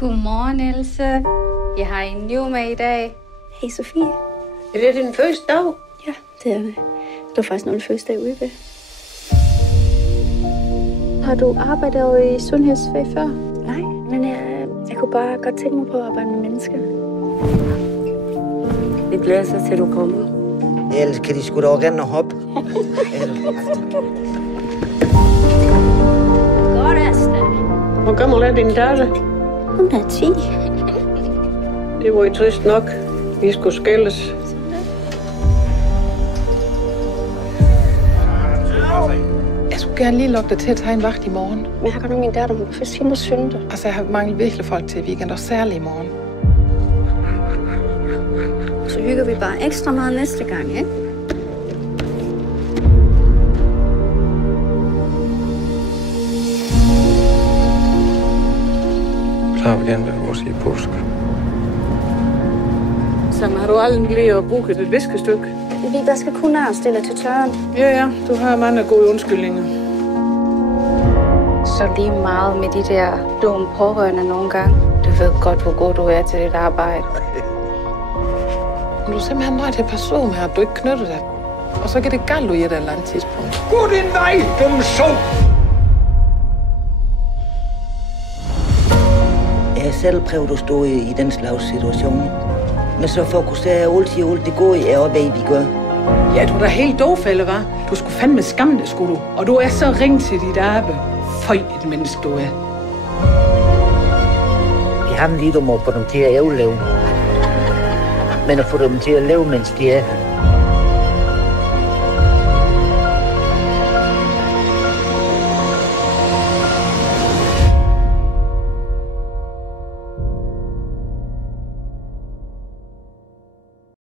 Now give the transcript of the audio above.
Godmorgen, Else. Jeg har en ny med i dag. Hej, Sofie. Er det din første dag? Ja, det er det. Det var faktisk nogle første dag ude ved. Har du arbejdet i sundhedsfag før? Nej, men jeg kunne bare godt tænke mig på at arbejde med mennesker. Vi glæder sig til, du kommer. Ellers kan de sgu da rende og hoppe. Godt, Asta. Hvor gammel er din datter? Hun er 10. Det var jo trist nok. Vi skulle skældes. Jeg skulle gerne lige lukke dig til at tage en vagt i morgen. Men jeg har godt nok min datter, hun er først hjemme søndag. Altså, jeg har manglet virkelig folk til weekend, og særligt i morgen. Så hygger vi bare ekstra meget næste gang, ikke? Så vil gerne være vores i påske. Så har du aldrig lige at bruge et viskestykke? Vi vasker kun af og stiller til tørren. Ja, du har mange gode undskyldninger. Så lige meget med de der dumme pårørende nogle gange. Du ved godt, hvor god du er til dit arbejde. Men du er simpelthen nødt til at passe på med, at du ikke knytter dig. Og så kan det galt ud i et eller andet tidspunkt. Gå din vej, dum sov! Jeg har selv prøvet at stå i den slags situation. Men så fokuserer jeg altid alt det gode, jeg og baby gør. Ja, du er da helt dovfælde, hva'? Du skulle fandme skamme det, skulle du. Og du er så ring til dit arbejde. Føj et menneske, du er. Det handler ikke om at få dem til at overleve, men at få dem til at leve, mens de er her.